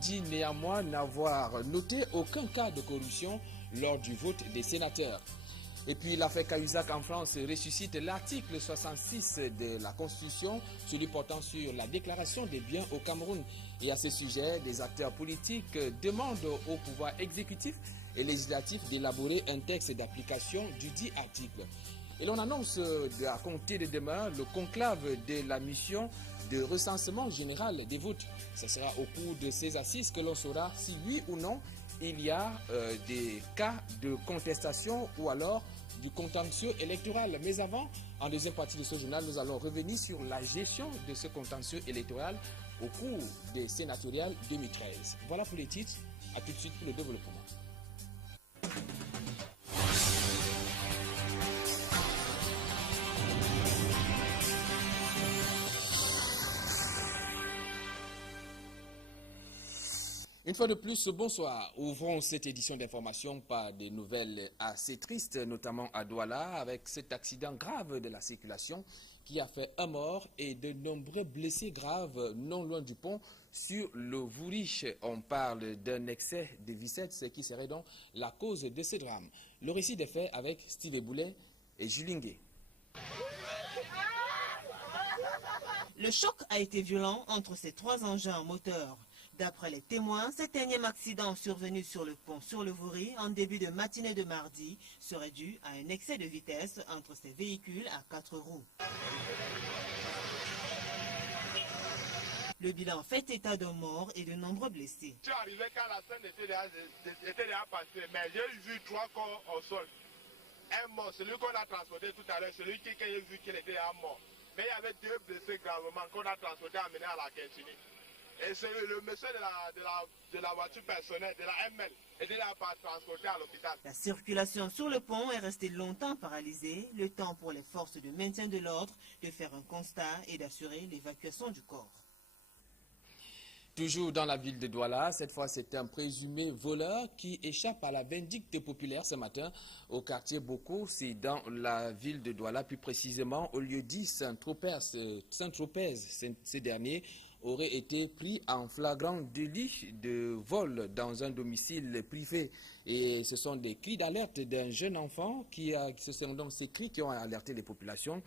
Dit néanmoins n'avoir noté aucun cas de corruption lors du vote des sénateurs. Et puis l'affaire Cahuzac en France ressuscite l'article 66 de la Constitution, celui portant sur la déclaration des biens au Cameroun. Et à ce sujet, les acteurs politiques demandent au pouvoir exécutif et législatif d'élaborer un texte d'application du dit article. Et l'on annonce à compter de demain le conclave de la mission de recensement général des votes. Ce sera au cours de ces assises que l'on saura si oui ou non il y a des cas de contestation ou alors du contentieux électoral. Mais avant, en deuxième partie de ce journal, nous allons revenir sur la gestion de ce contentieux électoral au cours des sénatoriales 2013. Voilà pour les titres. À tout de suite pour le développement. Une fois de plus, bonsoir. Ouvrons cette édition d'information par des nouvelles assez tristes, notamment à Douala, avec cet accident grave de la circulation qui a fait un mort et de nombreux blessés graves non loin du pont sur le Vouriche. On parle d'un excès de vitesse, ce qui serait donc la cause de ce drame. Le récit des faits avec Steve Boulet et Julingué. Le choc a été violent entre ces trois engins moteurs. D'après les témoins, cet énième accident survenu sur le pont sur le Voury en début de matinée de mardi serait dû à un excès de vitesse entre ces véhicules à 4 roues. Le bilan fait état de morts et de nombreux blessés. Je suis arrivé quand la scène était déjà passée, mais j'ai vu 3 corps au sol. Un mort, celui qu'on a transporté tout à l'heure, celui qui a vu qu'il était mort. Mais il y avait 2 blessés gravement qu'on a transportés amenés à la Quintini. Et c'est le monsieur de la voiture personnelle, de la ML, était là pour transporter à l'hôpital. La circulation sur le pont est restée longtemps paralysée, le temps pour les forces de maintien de l'ordre de faire un constat et d'assurer l'évacuation du corps. Toujours dans la ville de Douala, cette fois c'est un présumé voleur qui échappe à la vindicte populaire ce matin au quartier Boko, c'est dans la ville de Douala, plus précisément au lieu dit Saint-Tropez. Ce dernier aurait été pris en flagrant délit de vol dans un domicile privé. Et ce sont des cris d'alerte d'un jeune enfant ce sont donc ces cris qui ont alerté les populations,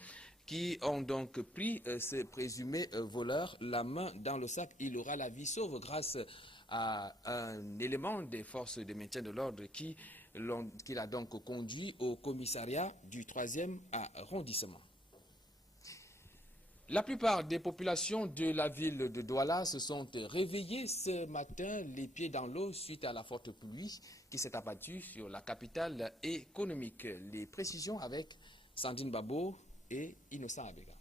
qui ont donc pris ce présumé voleur la main dans le sac. Il aura la vie sauve grâce à un élément des forces de maintien de l'ordre qui l'a donc conduit au commissariat du 3e arrondissement. La plupart des populations de la ville de Douala se sont réveillées ce matin les pieds dans l'eau suite à la forte pluie qui s'est abattue sur la capitale économique. Les précisions avec Sandine Babo et Innocent Abega.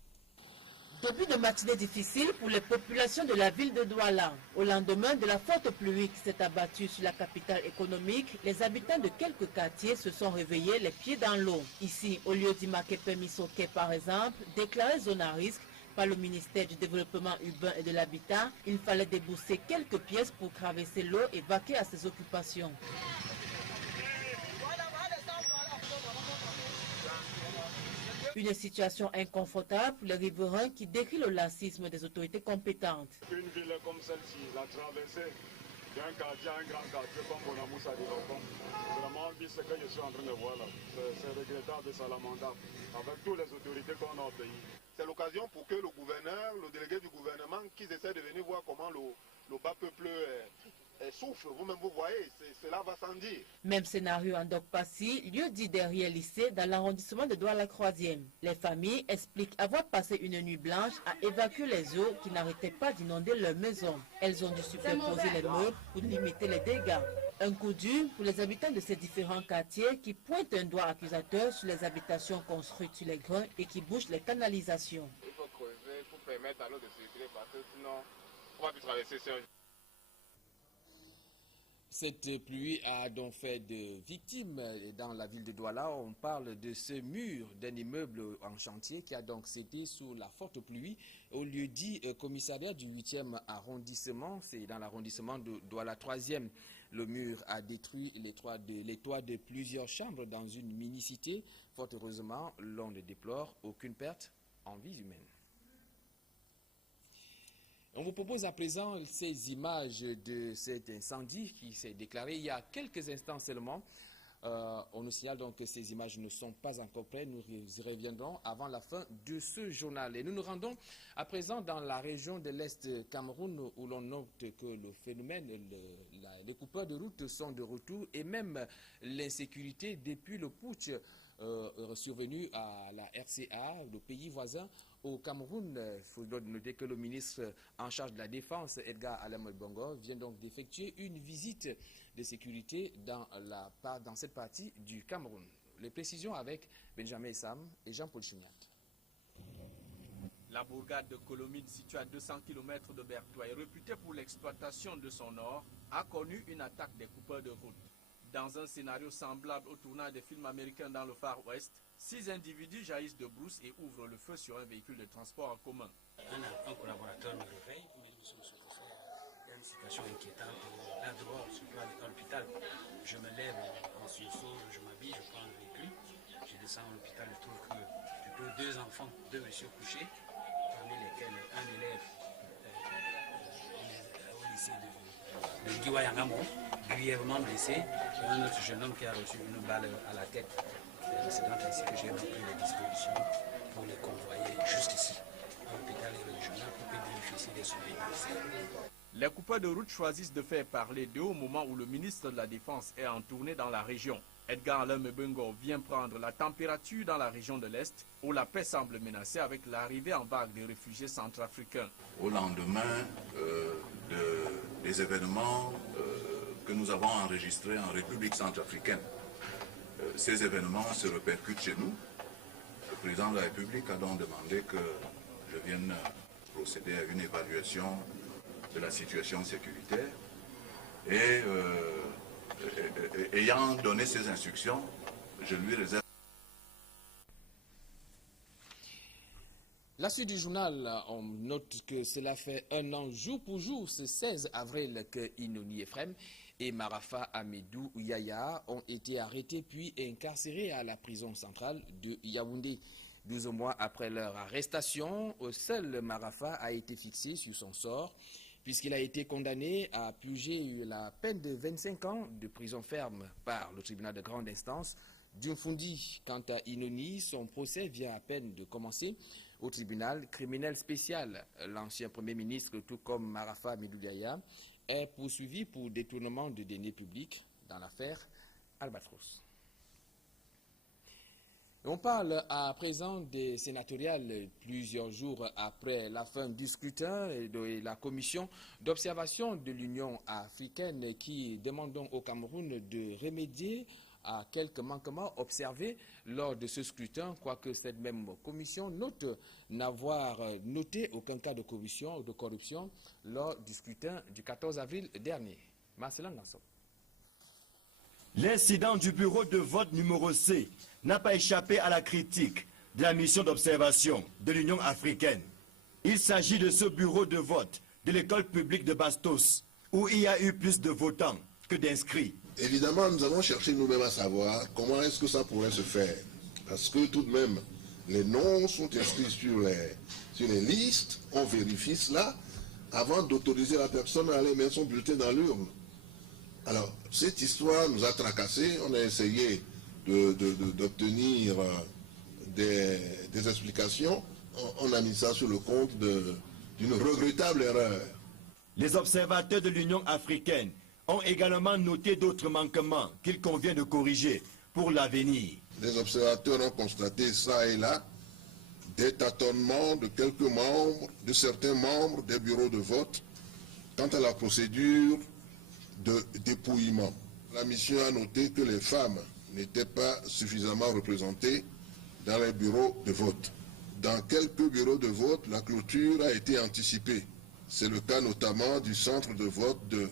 Début de matinée difficile pour les populations de la ville de Douala. Au lendemain de la forte pluie qui s'est abattue sur la capitale économique, les habitants de quelques quartiers se sont réveillés les pieds dans l'eau. Ici, au lieu d'Imakepe Misoke par exemple, déclaré zone à risque par le ministère du Développement urbain et de l'Habitat, il fallait débourser quelques pièces pour traverser l'eau et vaquer à ses occupations. Une situation inconfortable pour les riverains qui décrit le laxisme des autorités compétentes. Une ville comme celle-ci, la traversée d'un quartier à un grand quartier comme Bonamoussa de Locom, vraiment, ce que je suis en train de voir là, c'est regrettable et salamandable avec toutes les autorités qu'on a au pays. C'est l'occasion pour que le gouverneur, le délégué du gouvernement, qu'ils essaient de venir voir comment le bas peuple souffre. Vous-même, vous voyez, cela va sans dire. Même scénario en Dokpassi, lieu dit derrière lycée dans l'arrondissement de Douala-Croisième. Les familles expliquent avoir passé une nuit blanche à évacuer les eaux qui n'arrêtaient pas d'inonder leurs maisons. Elles ont dû superposer les meubles pour limiter les dégâts. Un coup dur pour les habitants de ces différents quartiers qui pointent un doigt accusateur sur les habitations construites sur les grains et qui bouchent les canalisations. Il faut creuser pour permettre à l'eau de circuler parce que sinon, on va plus traverser ça. Cette pluie a donc fait de victimes dans la ville de Douala. On parle de ce mur d'un immeuble en chantier qui a donc cédé sous la forte pluie au lieu dit commissariat du 8e arrondissement. C'est dans l'arrondissement de Douala 3e. Le mur a détruit les toits de plusieurs chambres dans une mini-cité. Fort heureusement, l'on ne déplore aucune perte en vie humaine. On vous propose à présent ces images de cet incendie qui s'est déclaré il y a quelques instants seulement. On nous signale donc que ces images ne sont pas encore prêtes. Nous y reviendrons avant la fin de ce journal. Et nous nous rendons à présent dans la région de l'Est Cameroun où l'on note que le phénomène, les coupeurs de route sont de retour et même l'insécurité depuis le putsch survenu à la RCA, le pays voisin. Au Cameroun, il faut noter que le ministre en charge de la Défense, Edgar Alem Bongo, vient donc d'effectuer une visite de sécurité dans cette partie du Cameroun. Les précisions avec Benjamin Essam et Jean-Paul Chignac. La bourgade de Colomine, située à 200 km de Bertois et réputée pour l'exploitation de son or, a connu une attaque des coupeurs de route. Dans un scénario semblable au tournage des films américains dans le Far West, 6 individus jaillissent de brousse et ouvrent le feu sur un véhicule de transport en commun. Un collaborateur me réveille, me dit monsieur le professeur, il y a une situation inquiétante là dehors, surtout à l'hôpital. Je me lève en sursaut, je m'habille, je prends le véhicule, je descends à l'hôpital, je trouve que 2 enfants, 2 messieurs couchés, parmi lesquels un élève au lycée de Guiwayangamo, grièvement blessé, et un autre jeune homme qui a reçu une balle à la tête. C'est donc ainsi que j'ai pris les dispositions pour les convoyer jusqu'ici, à l'hôpital régional, pour qu'ils bénéficient des soins nécessaires. Les coupeurs de route choisissent de faire parler d'eux au moment où le ministre de la Défense est en tournée dans la région. Edgar Alem Bongo vient prendre la température dans la région de l'Est, où la paix semble menacée avec l'arrivée en vague des réfugiés centrafricains. Au lendemain des événements que nous avons enregistrés en République centrafricaine, ces événements se répercutent chez nous. Le président de la République a donc demandé que je vienne procéder à une évaluation de la situation sécuritaire et ayant donné ces instructions, je lui réserve. La suite du journal, on note que cela fait un an jour pour jour, ce 16 avril, que Inoni Efrem et Marafa Amedou Yaya ont été arrêtés puis incarcérés à la prison centrale de Yaoundé. 12 mois après leur arrestation, seul Marafa a été fixé sur son sort puisqu'il a été condamné à purger la peine de 25 ans de prison ferme par le tribunal de grande instance d'Umfundi. Quant à Inoni, son procès vient à peine de commencer au tribunal criminel spécial. L'ancien Premier ministre, tout comme Marafa Amedou Yaya, est poursuivi pour détournement de deniers publics dans l'affaire Albatros. On parle à présent des sénatoriales plusieurs jours après la fin du scrutin et de la commission d'observation de l'Union africaine qui demande donc au Cameroun de remédier à quelques manquements observés lors de ce scrutin, quoique cette même commission note n'avoir noté aucun cas de corruption lors du scrutin du 14 avril dernier. Marcelin Gansop. L'incident du bureau de vote numéro C n'a pas échappé à la critique de la mission d'observation de l'Union africaine. Il s'agit de ce bureau de vote de l'école publique de Bastos, où il y a eu plus de votants que d'inscrits. Évidemment, nous avons cherché nous-mêmes à savoir comment est-ce que ça pourrait se faire. Parce que tout de même, les noms sont inscrits sur les listes, on vérifie cela avant d'autoriser la personne à aller mettre son bulletin dans l'urne. Alors, cette histoire nous a tracassés, on a essayé d'obtenir des explications, on a mis ça sur le compte d'une regrettable erreur. Les observateurs de l'Union africaine ont également noté d'autres manquements qu'il convient de corriger pour l'avenir. Les observateurs ont constaté ça et là des tâtonnements de quelques membres, de certains membres des bureaux de vote quant à la procédure de dépouillement. La mission a noté que les femmes n'étaient pas suffisamment représentées dans les bureaux de vote. Dans quelques bureaux de vote, la clôture a été anticipée. C'est le cas notamment du centre de vote de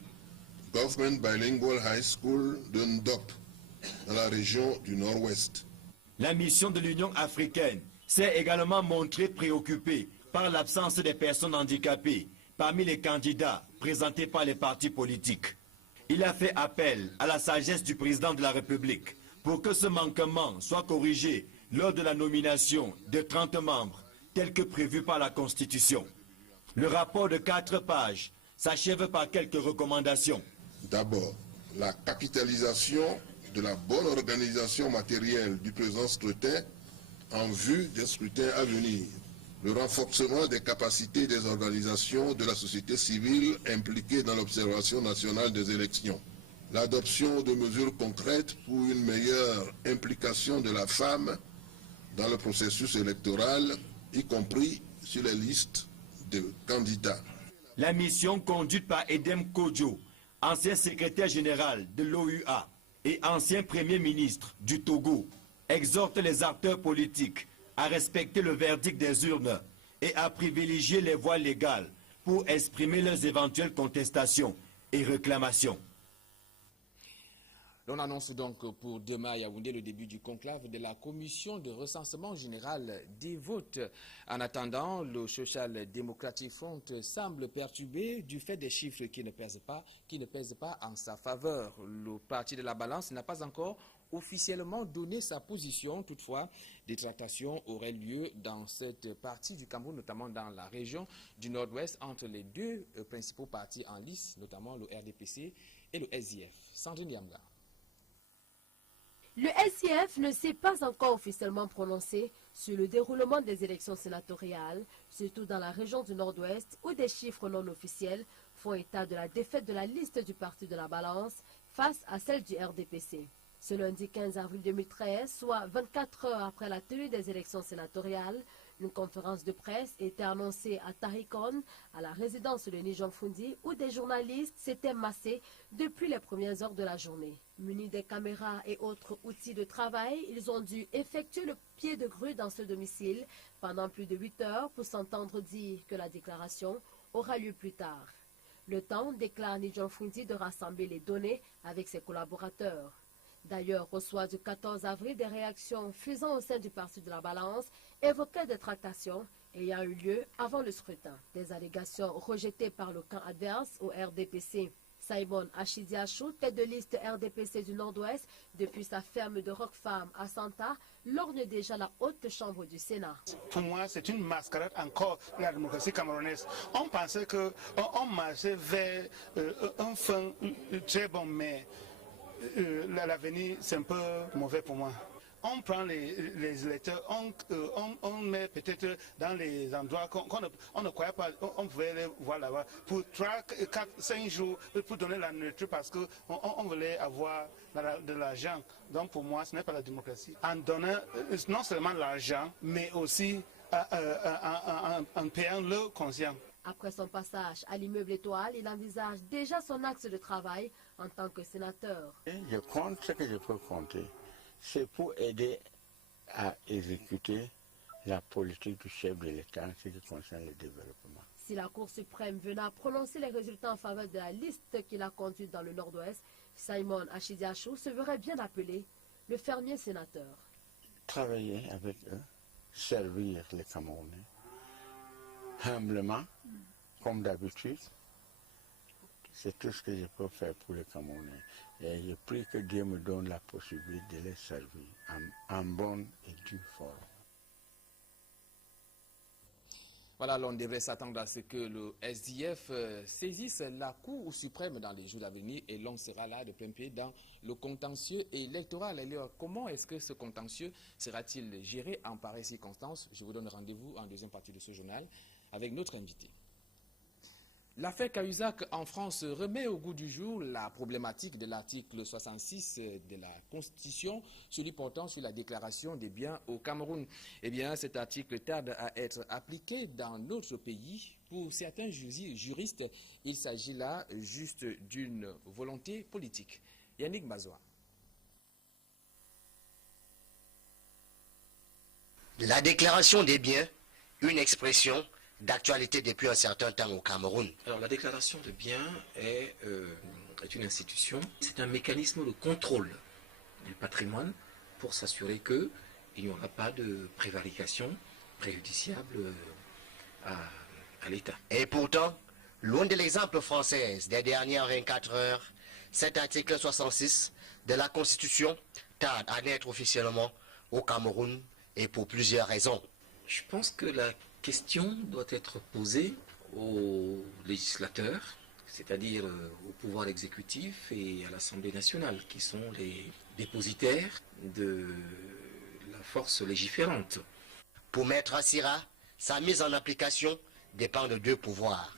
Government Bilingual High School de Ndop, dans la région du Nord-Ouest. La mission de l'Union africaine s'est également montrée préoccupée par l'absence des personnes handicapées parmi les candidats présentés par les partis politiques. Il a fait appel à la sagesse du président de la République pour que ce manquement soit corrigé lors de la nomination de 30 membres, tel que prévu par la Constitution. Le rapport de 4 pages s'achève par quelques recommandations. D'abord, la capitalisation de la bonne organisation matérielle du présent scrutin en vue des scrutins à venir. Le renforcement des capacités des organisations de la société civile impliquées dans l'observation nationale des élections. L'adoption de mesures concrètes pour une meilleure implication de la femme dans le processus électoral, y compris sur les listes de candidats. La mission conduite par Edem Kodjo, ancien secrétaire général de l'OUA et ancien premier ministre du Togo, exhorte les acteurs politiques à respecter le verdict des urnes et à privilégier les voies légales pour exprimer leurs éventuelles contestations et réclamations. On annonce donc pour demain à Yaoundé le début du conclave de la commission de recensement général des votes. En attendant, le Social Democratic Front semble perturbé du fait des chiffres qui ne pèsent pas en sa faveur. Le parti de la balance n'a pas encore officiellement donné sa position. Toutefois, des tractations auraient lieu dans cette partie du Cameroun, notamment dans la région du Nord-Ouest, entre les deux principaux partis en lice, notamment le RDPC et le SDF. Sandrine Yamga. Le SIF ne s'est pas encore officiellement prononcé sur le déroulement des élections sénatoriales, surtout dans la région du Nord-Ouest, où des chiffres non officiels font état de la défaite de la liste du Parti de la Balance face à celle du RDPC. Ce lundi 15 avril 2013, soit 24 heures après la tenue des élections sénatoriales, une conférence de presse était annoncée à Tarikon, à la résidence de Nijon Fundi, où des journalistes s'étaient massés depuis les premières heures de la journée. Munis des caméras et autres outils de travail, ils ont dû effectuer le pied de grue dans ce domicile pendant plus de 8 heures pour s'entendre dire que la déclaration aura lieu plus tard. Le temps, déclare Nijon Fundi, de rassembler les données avec ses collaborateurs. D'ailleurs, au soir du 14 avril, des réactions fusant au sein du Parti de la Balance évoquaient des tractations ayant eu lieu avant le scrutin. Des allégations rejetées par le camp adverse au RDPC. Simon Achidiachou, tête de liste RDPC du Nord-Ouest, depuis sa ferme de Roquefam à Santa, lorgne déjà la haute chambre du Sénat. Pour moi, c'est une mascarade encore de la démocratie camerounaise. On pensait qu'on marchait vers un fin très bon, mais l'avenir, c'est un peu mauvais pour moi. On prend les électeurs, on met peut-être dans les endroits qu'on ne croyait pas, on pouvait les voir là-bas, pour 3, 4, 5 jours, pour donner la nourriture parce qu'on voulait avoir de l'argent. Donc pour moi, ce n'est pas la démocratie. En donnant non seulement l'argent, mais aussi en payant leur conscience. Après son passage à l'immeuble Étoile, il envisage déjà son axe de travail en tant que sénateur. Je compte ce que je peux compter. C'est pour aider à exécuter la politique du chef de l'État en ce qui concerne le développement. Si la Cour suprême venait à prononcer les résultats en faveur de la liste qu'il a conduite dans le Nord-Ouest, Simon Achidiachou se verrait bien appelé le fermier sénateur. Travailler avec eux, servir les Camerounais, humblement, comme d'habitude, c'est tout ce que je peux faire pour les Camerounais. Et je prie que Dieu me donne la possibilité de les servir en bonne et due forme. Voilà, l'on devrait s'attendre à ce que le SDF saisisse la Cour suprême dans les jours à venir et l'on sera là de plein pied dans le contentieux électoral. Alors, comment est-ce que ce contentieux sera-t-il géré en pareille circonstance? Je vous donne rendez-vous en deuxième partie de ce journal avec notre invité. L'affaire Cahuzac en France remet au goût du jour la problématique de l'article 66 de la Constitution, celui portant sur la déclaration des biens au Cameroun. Eh bien, cet article tarde à être appliqué dans notre pays. Pour certains juristes, il s'agit là juste d'une volonté politique. Yannick Mazoua. La déclaration des biens, une expression d'actualité depuis un certain temps au Cameroun. Alors la déclaration de biens est une institution, c'est un mécanisme de contrôle du patrimoine pour s'assurer qu'il n'y aura pas de prévarication préjudiciable à l'État. Et pourtant, loin de l'exemple français des dernières 24 heures, cet article 66 de la Constitution tarde à naître officiellement au Cameroun et pour plusieurs raisons. Je pense que la question doit être posée aux législateurs, c'est-à-dire au pouvoir exécutif et à l'Assemblée nationale, qui sont les dépositaires de la force légiférante. Pour Maître Assira, sa mise en application dépend de deux pouvoirs,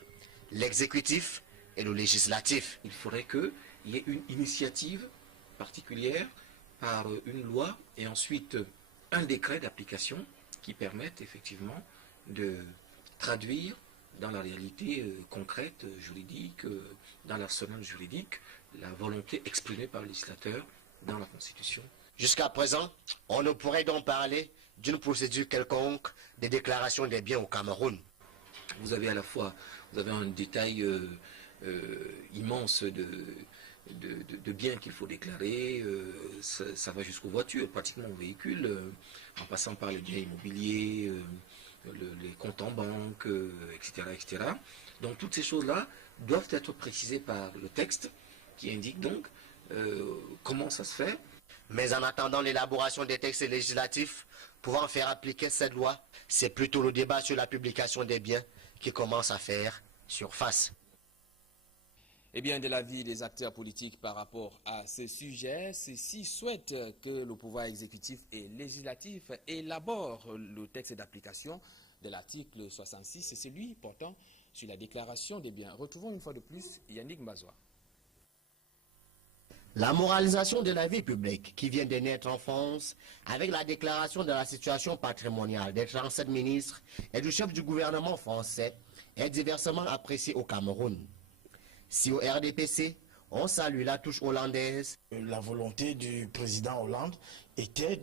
l'exécutif et le législatif. Il faudrait qu'il y ait une initiative particulière par une loi et ensuite un décret d'application qui permette effectivement de traduire dans la réalité concrète, juridique, dans l'arsenal juridique, la volonté exprimée par le législateur dans la Constitution. Jusqu'à présent, on ne pourrait donc parler d'une procédure quelconque de déclaration des biens au Cameroun. Vous avez à la fois un détail immense de biens qu'il faut déclarer, ça va jusqu'aux voitures, pratiquement aux véhicules, en passant par les biens immobiliers, les comptes en banque, etc., etc. Donc toutes ces choses-là doivent être précisées par le texte qui indique donc comment ça se fait. Mais en attendant l'élaboration des textes législatifs pouvant faire appliquer cette loi, c'est plutôt le débat sur la publication des biens qui commence à faire surface. Eh bien, de l'avis des acteurs politiques par rapport à ce sujet, ceux-ci souhaitent que le pouvoir exécutif et législatif élabore le texte d'application de l'article 66, c'est celui portant sur la déclaration des biens. Retrouvons une fois de plus Yannick Mazoua. La moralisation de la vie publique qui vient de naître en France avec la déclaration de la situation patrimoniale des 37 ministres et du chef du gouvernement français est diversement appréciée au Cameroun. Si au RDPC, on salue la touche hollandaise. La volonté du président Hollande était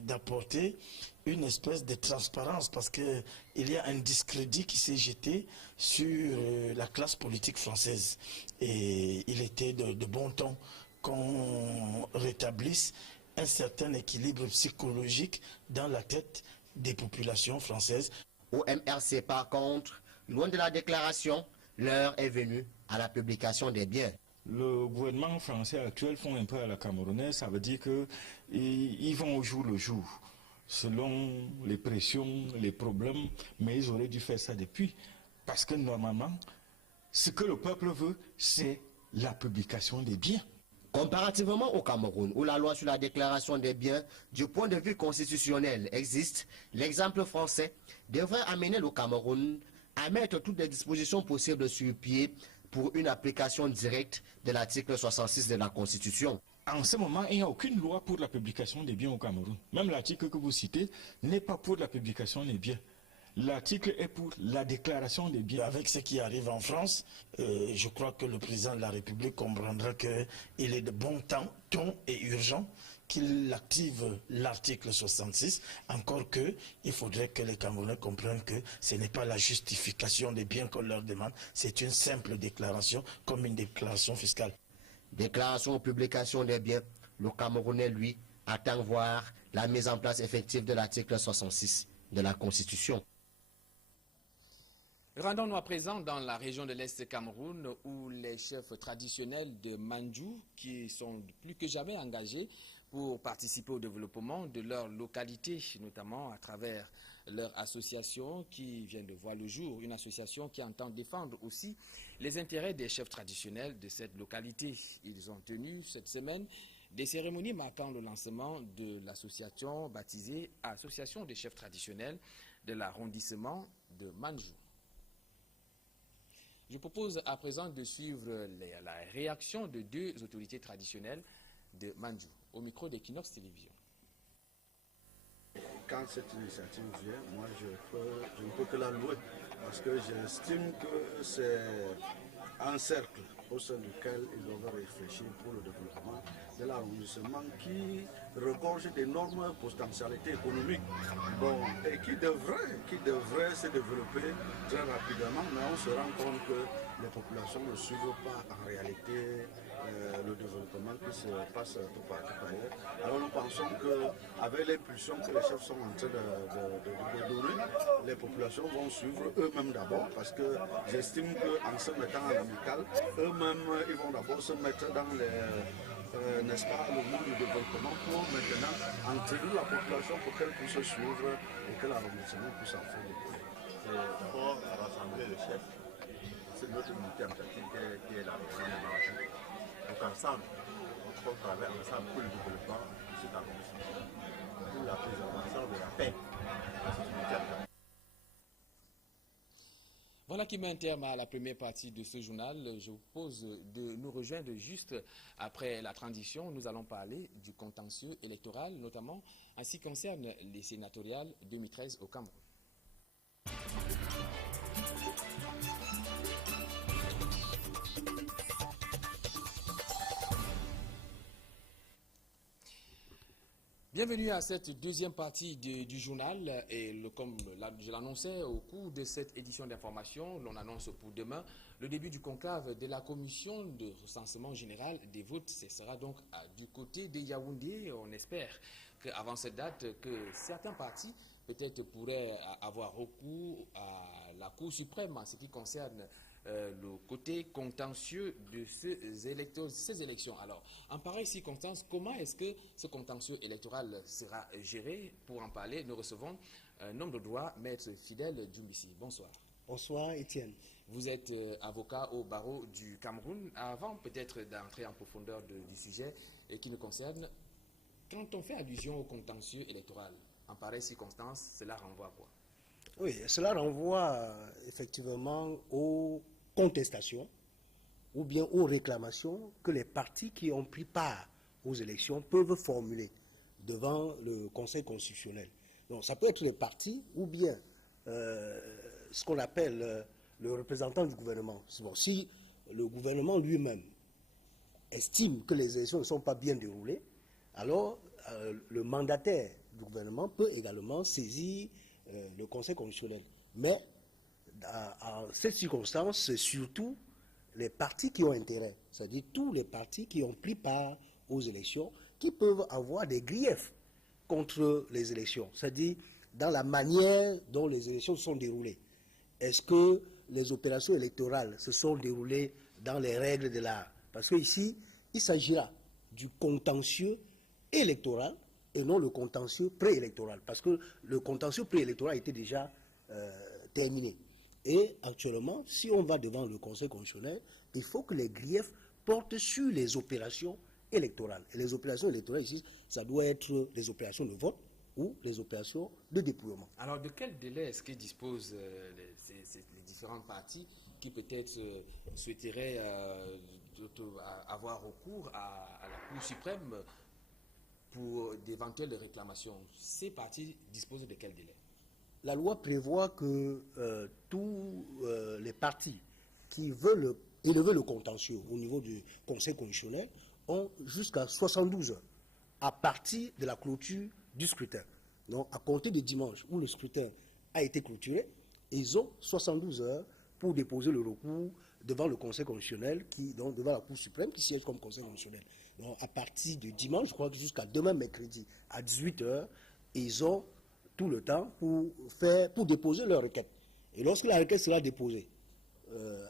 d'apporter une espèce de transparence parce qu'il y a un discrédit qui s'est jeté sur la classe politique française. Et il était de bon ton qu'on rétablisse un certain équilibre psychologique dans la tête des populations françaises. Au MRC, par contre, loin de la déclaration, l'heure est venue à la publication des biens. Le gouvernement français actuel font un peu à la camerounaise, ça veut dire qu'ils vont au jour le jour, selon les pressions, les problèmes, mais ils auraient dû faire ça depuis. Parce que normalement, ce que le peuple veut, c'est la publication des biens. Comparativement au Cameroun, où la loi sur la déclaration des biens, du point de vue constitutionnel, existe, l'exemple français devrait amener le Cameroun à mettre toutes les dispositions possibles sur pied pour une application directe de l'article 66 de la Constitution. En ce moment, il n'y a aucune loi pour la publication des biens au Cameroun. Même l'article que vous citez n'est pas pour la publication des biens. L'article est pour la déclaration des biens. Avec ce qui arrive en France, je crois que le président de la République comprendra qu'il est de bon ton et urgent qu'il active l'article 66, encore qu'il faudrait que les Camerounais comprennent que ce n'est pas la justification des biens qu'on leur demande, c'est une simple déclaration comme une déclaration fiscale. Déclaration ou publication des biens, le Camerounais, lui, attend voir la mise en place effective de l'article 66 de la Constitution. Rendons-nous à présent dans la région de l'Est Cameroun où les chefs traditionnels de Mandjou, qui sont plus que jamais engagés pour participer au développement de leur localité, notamment à travers leur association qui vient de voir le jour, une association qui entend défendre aussi les intérêts des chefs traditionnels de cette localité. Ils ont tenu cette semaine des cérémonies marquant le lancement de l'association baptisée Association des chefs traditionnels de l'arrondissement de Mandjou. Je propose à présent de suivre la réaction de deux autorités traditionnelles de Mandjou, au micro d'Equinox Télévision. Quand cette initiative vient, moi je ne peux que la louer, parce que j'estime que c'est un cercle au sein duquel ils doivent réfléchir pour le développement de l'arrondissement qui regorge d'énormes potentialités économiques et qui devrait se développer très rapidement, mais on se rend compte que les populations ne suivent pas en réalité le développement qui se passe tout partout ailleurs. Alors nous pensons qu'avec l'impulsion que les chefs sont en train de donner, les populations vont suivre eux-mêmes d'abord, parce que j'estime qu'en se mettant en amical, eux-mêmes ils vont d'abord se mettre dans n'est-ce pas, le monde du développement pour maintenant entraîner la population pour qu'elle puisse suivre et que l'arrondissement puisse en faire des c'est d'abord rassembler le chef. C'est notre unité en pratique qui est la démarche. Donc ensemble, on travaille ensemble pour le développement de cet arrondissement, pour la préservation de la paix dans cette unité en pratique. Voilà qui met un terme à la première partie de ce journal. Je vous propose de nous rejoindre juste après la transition. Nous allons parler du contentieux électoral, notamment en ce qui concerne les sénatoriales 2013 au Cameroun. Bienvenue à cette deuxième partie du journal et comme je l'annonçais au cours de cette édition d'information, l'on annonce pour demain le début du conclave de la commission de recensement général des votes. Ce sera donc du côté de Yaoundé. On espère qu'avant cette date, que certains partis peut-être pourraient avoir recours à la Cour suprême en ce qui concerne le côté contentieux de ces élections. Alors, en pareille circonstance, comment est-ce que ce contentieux électoral sera géré? Pour en parler, nous recevons un homme de droit, Maître Fidèle Djoumbissi. Bonsoir. Bonsoir, Étienne. Vous êtes avocat au barreau du Cameroun. Avant peut-être d'entrer en profondeur du sujet et qui nous concerne, quand on fait allusion au contentieux électoral, en pareille circonstance, cela renvoie à quoi? Oui, cela renvoie effectivement aux contestations ou bien aux réclamations que les partis qui ont pris part aux élections peuvent formuler devant le Conseil constitutionnel. Donc ça peut être les partis ou bien ce qu'on appelle le représentant du gouvernement. Bon, si le gouvernement lui-même estime que les élections ne sont pas bien déroulées, alors le mandataire du gouvernement peut également saisir le Conseil constitutionnel. Mais en cette circonstance, c'est surtout les partis qui ont intérêt, c'est-à-dire tous les partis qui ont pris part aux élections, qui peuvent avoir des griefs contre les élections, c'est-à-dire dans la manière dont les élections se sont déroulées. Est-ce que les opérations électorales se sont déroulées dans les règles de l'art? Parce qu'ici, il s'agira du contentieux électoral et non le contentieux préélectoral, parce que le contentieux préélectoral était déjà terminé. Et actuellement, si on va devant le Conseil constitutionnel, il faut que les griefs portent sur les opérations électorales. Et les opérations électorales ici, ça doit être les opérations de vote ou les opérations de dépouillement. Alors, de quel délai est-ce qu'ils disposent les différents partis qui peut-être souhaiteraient avoir recours à la Cour suprême pour d'éventuelles réclamations? Ces partis disposent de quel délai? La loi prévoit que tous les partis qui veulent élever le contentieux au niveau du Conseil constitutionnel ont jusqu'à 72 heures à partir de la clôture du scrutin. Donc, à compter de dimanche où le scrutin a été clôturé, ils ont 72 heures pour déposer le recours devant le Conseil constitutionnel, donc devant la Cour suprême qui siège comme Conseil constitutionnel. Donc, à partir de dimanche, je crois que jusqu'à demain mercredi à 18 heures, ils ont tout le temps pour déposer leur requête. Et lorsque la requête sera déposée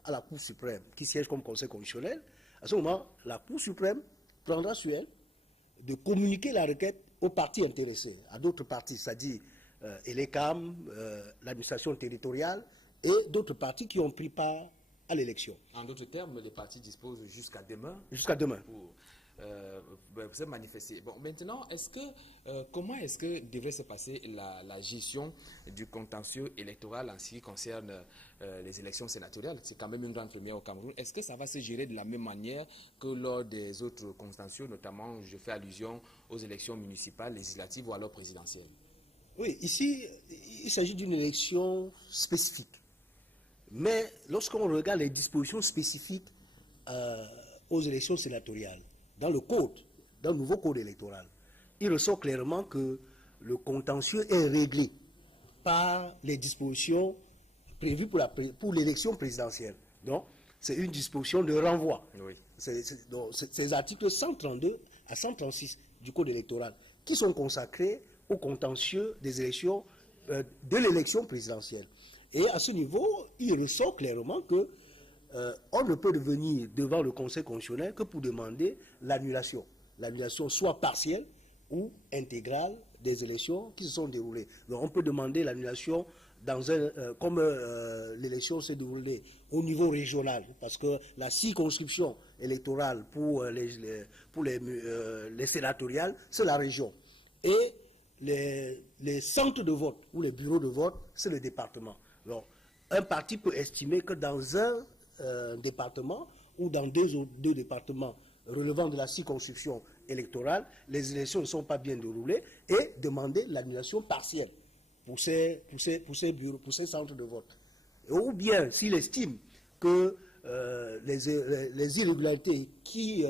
à la Cour suprême, qui siège comme Conseil constitutionnel, à ce moment, la Cour suprême prendra sur elle de communiquer la requête aux partis intéressés, à d'autres partis, c'est-à-dire ELECAM, l'administration territoriale et d'autres partis qui ont pris part à l'élection. En d'autres termes, les partis disposent jusqu'à demain. Jusqu'à demain. Pour se manifester. Bon, maintenant, comment est-ce que devrait se passer la gestion du contentieux électoral en ce qui concerne les élections sénatoriales? C'est quand même une grande première au Cameroun. Est-ce que ça va se gérer de la même manière que lors des autres contentieux, notamment, je fais allusion aux élections municipales, législatives ou alors présidentielles? Oui, ici, il s'agit d'une élection spécifique. Mais lorsqu'on regarde les dispositions spécifiques aux élections sénatoriales, dans le nouveau code électoral, il ressort clairement que le contentieux est réglé par les dispositions prévues pour l'élection présidentielle. Donc, c'est une disposition de renvoi. Oui. Ces articles 132 à 136 du code électoral qui sont consacrés au contentieux des élections, de l'élection présidentielle. Et à ce niveau, il ressort clairement que on ne peut venir devant le Conseil constitutionnel que pour demander l'annulation. L'annulation soit partielle ou intégrale des élections qui se sont déroulées. Donc on peut demander l'annulation comme l'élection s'est déroulée au niveau régional, parce que la circonscription électorale pour les sénatoriales, c'est la région. Et les centres de vote ou les bureaux de vote, c'est le département. Alors, un parti peut estimer que dans un département ou dans deux départements relevant de la circonscription électorale, les élections ne sont pas bien déroulées et demander l'annulation partielle pour ces centres de vote. Ou bien, s'il estime que les irrégularités qui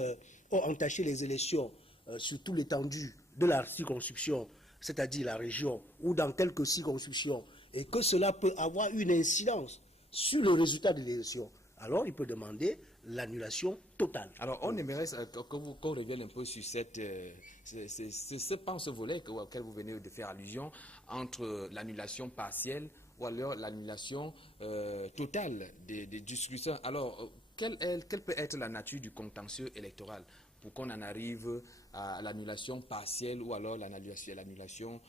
ont entaché les élections sur toute l'étendue de la circonscription, c'est-à-dire la région, ou dans quelques circonscriptions, et que cela peut avoir une incidence sur le résultat de l'élection, alors il peut demander l'annulation totale. Alors, on aimerait qu'on revienne un peu sur ce volet auquel vous venez de faire allusion, entre l'annulation partielle ou alors l'annulation totale des scrutins. Alors, quelle peut être la nature du contentieux électoral pour qu'on en arrive à l'annulation partielle ou alors l'annulation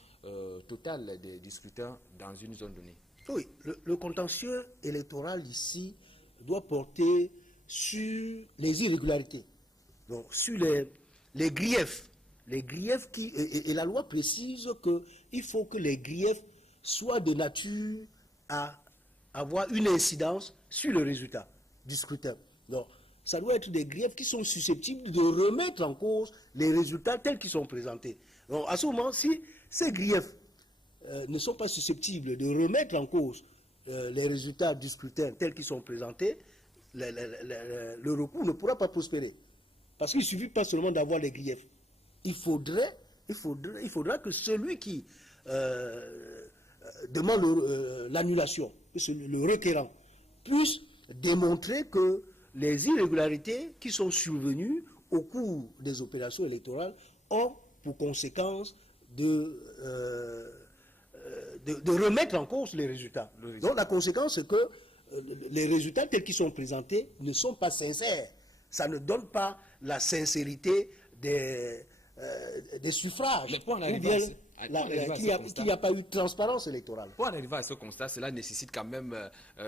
totale des scrutins dans une zone donnée? Oui, le contentieux électoral ici doit porter sur les irrégularités, donc sur les griefs. Les griefs et la loi précise qu'il faut que les griefs soient de nature à avoir une incidence sur le résultat du scrutin. Donc, ça doit être des griefs qui sont susceptibles de remettre en cause les résultats tels qu'ils sont présentés. Donc, à ce moment, si ces griefs ne sont pas susceptibles de remettre en cause les résultats du scrutin tels qu'ils sont présentés, le recours ne pourra pas prospérer. Parce qu'il ne suffit pas seulement d'avoir les griefs. Il faudra que celui qui demande l'annulation, le requérant, puisse démontrer que les irrégularités qui sont survenues au cours des opérations électorales ont pour conséquence de remettre en cause les résultats. Donc la conséquence, c'est que les résultats tels qu'ils sont présentés ne sont pas sincères. Ça ne donne pas la sincérité des suffrages. Mais pour en ou bien qu'il n'y a pas eu de transparence électorale. Pour en arriver à ce constat, cela nécessite quand même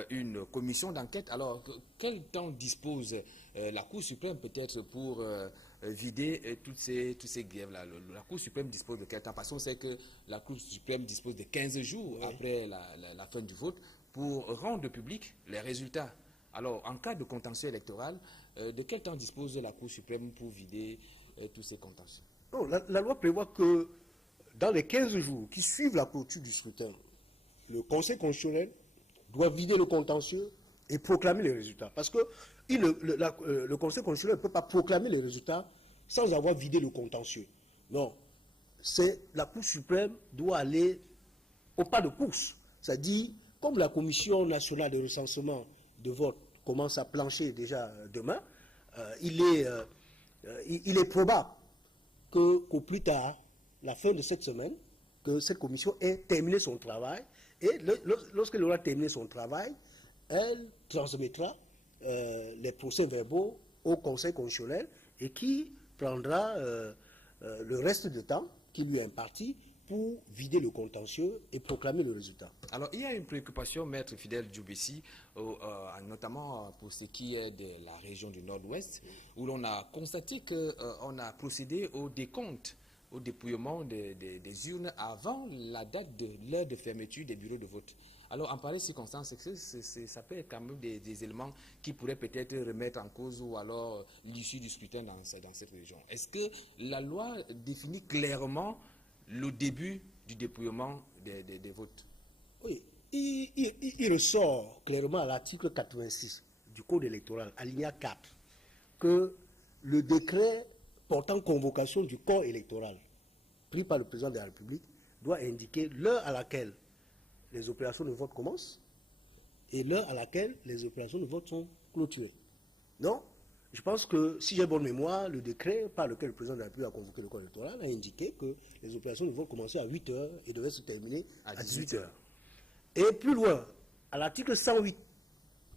une commission d'enquête. Alors, quel temps dispose la Cour suprême peut-être pour vider tous ces griefs-là? La Cour suprême dispose de quel temps? Parce qu'on sait que la Cour suprême dispose de 15 jours après la fin du vote pour rendre public les résultats. Alors, en cas de contentieux électoral, de quel temps dispose la Cour suprême pour vider tous ces contentieux? Non, la loi prévoit que dans les 15 jours qui suivent la clôture du scrutin, le Conseil constitutionnel doit vider le contentieux et proclamer les résultats. Parce que le Conseil constitutionnel ne peut pas proclamer les résultats sans avoir vidé le contentieux. Non, la Cour suprême doit aller au pas de course. C'est-à-dire, comme la Commission nationale de recensement de vote commence à plancher déjà demain, il est probable qu'au plus tard, la fin de cette semaine, que cette commission ait terminé son travail. Et lorsqu'elle aura terminé son travail, elle transmettra les procès-verbaux au Conseil constitutionnel et qui prendra le reste du temps qui lui est imparti pour vider le contentieux et proclamer le résultat. Alors, il y a une préoccupation, Maître Fidèle Djoubessi, notamment pour ce qui est de la région du Nord-Ouest, où l'on a constaté qu'on a procédé au décompte, au dépouillement des urnes avant la date de l'heure de fermeture des bureaux de vote. Alors, en pareille circonstance, ça peut être quand même des éléments qui pourraient peut-être remettre en cause ou alors l'issue du scrutin dans cette région. Est-ce que la loi définit clairement le début du dépouillement des votes? Oui, il ressort clairement à l'article 86 du Code électoral, alinéa 4, que le décret portant convocation du corps électoral pris par le président de la République doit indiquer l'heure à laquelle les opérations de vote commencent et l'heure à laquelle les opérations de vote sont clôturées. Non, je pense que, si j'ai bonne mémoire, le décret par lequel le président de la République a convoqué le corps électoral a indiqué que les opérations de vote commençaient à 8 h et devaient se terminer à 18 h. Et plus loin, à l'article 108,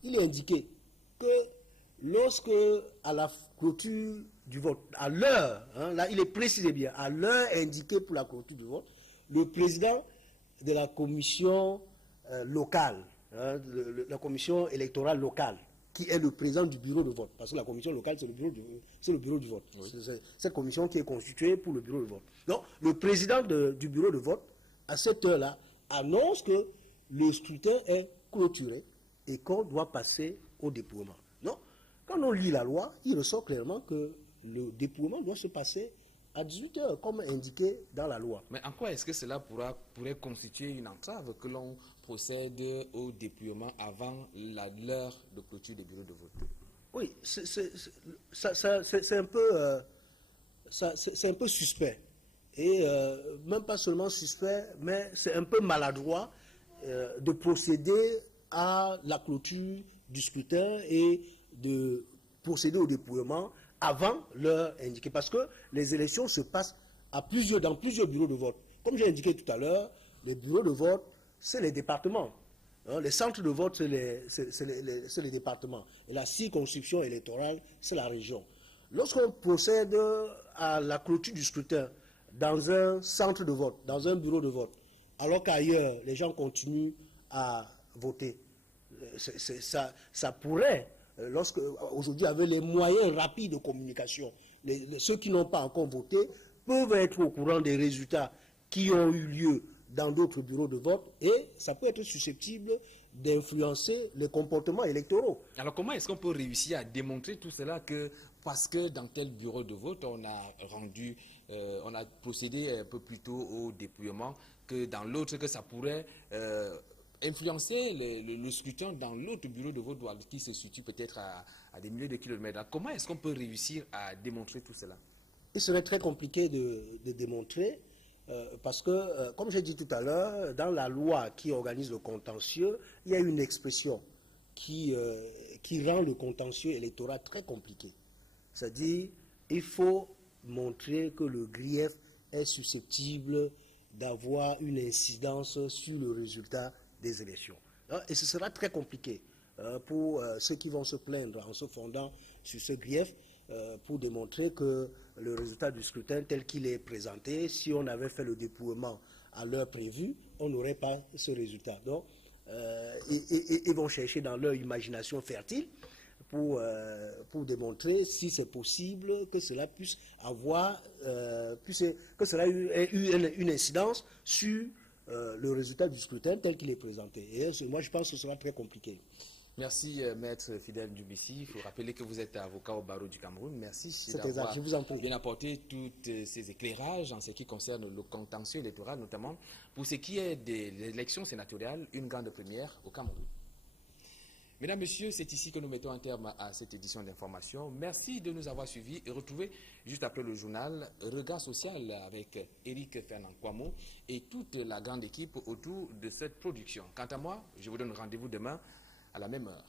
il est indiqué que lorsque, à la clôture du vote, à l'heure, là il est précisé bien, à l'heure indiquée pour la clôture du vote, le président de la commission locale, hein, la commission électorale locale, qui est le président du bureau de vote, parce que la commission locale, c'est le bureau du vote. Oui. C'est cette commission qui est constituée pour le bureau de vote. Donc, le président du bureau de vote, à cette heure-là, annonce que le scrutin est clôturé et qu'on doit passer au dépouillement. Non, quand on lit la loi, il ressort clairement que le dépouillement doit se passer à 18 h, comme indiqué dans la loi. Mais en quoi est-ce que cela pourrait constituer une entrave que l'on procède au dépouillement avant l'heure de clôture des bureaux de vote? Oui, c'est un peu suspect. Et même pas seulement suspect, mais c'est un peu maladroit de procéder à la clôture du scrutin et de procéder au dépouillement avant l'heure indiquée. Parce que les élections se passent dans plusieurs bureaux de vote. Comme j'ai indiqué tout à l'heure, les bureaux de vote, c'est les départements. Hein, les centres de vote, c'est les départements. Et la circonscription électorale, c'est la région. Lorsqu'on procède à la clôture du scrutin dans un centre de vote, dans un bureau de vote, alors qu'ailleurs, les gens continuent à voter, ça pourrait, aujourd'hui, avec les moyens rapides de communication, ceux qui n'ont pas encore voté peuvent être au courant des résultats qui ont eu lieu dans d'autres bureaux de vote, et ça peut être susceptible d'influencer les comportements électoraux. Alors comment est-ce qu'on peut réussir à démontrer tout cela, que parce que dans tel bureau de vote on a procédé un peu plus tôt au dépouillement, que dans l'autre, que ça pourrait influencer le scrutin dans l'autre bureau de vote qui se situe peut-être à des milliers de kilomètres. Alors, comment est-ce qu'on peut réussir à démontrer tout cela? Il serait très compliqué de démontrer, parce que, comme j'ai dit tout à l'heure, dans la loi qui organise le contentieux, il y a une expression qui rend le contentieux électoral très compliqué. C'est-à-dire, il faut montrer que le grief est susceptible d'avoir une incidence sur le résultat des élections. Et ce sera très compliqué pour ceux qui vont se plaindre en se fondant sur ce grief, pour démontrer que le résultat du scrutin tel qu'il est présenté, si on avait fait le dépouillement à l'heure prévue, on n'aurait pas ce résultat. Donc, ils vont chercher dans leur imagination fertile pour démontrer si c'est possible que cela puisse avoir, que cela ait eu une incidence sur le résultat du scrutin tel qu'il est présenté. Et moi, je pense que ce sera très compliqué. Merci, Maître Fidèle Dubissi. Il faut rappeler que vous êtes avocat au barreau du Cameroun. Merci d'avoir bien apporté tous ces éclairages en ce qui concerne le contentieux électoral, notamment pour ce qui est de l'élection sénatoriale, une grande première au Cameroun. Mesdames, Messieurs, c'est ici que nous mettons un terme à cette édition d'information. Merci de nous avoir suivis et retrouvez juste après le journal Regard social avec Éric Fernand Kouamouo et toute la grande équipe autour de cette production. Quant à moi, je vous donne rendez-vous demain à la même heure.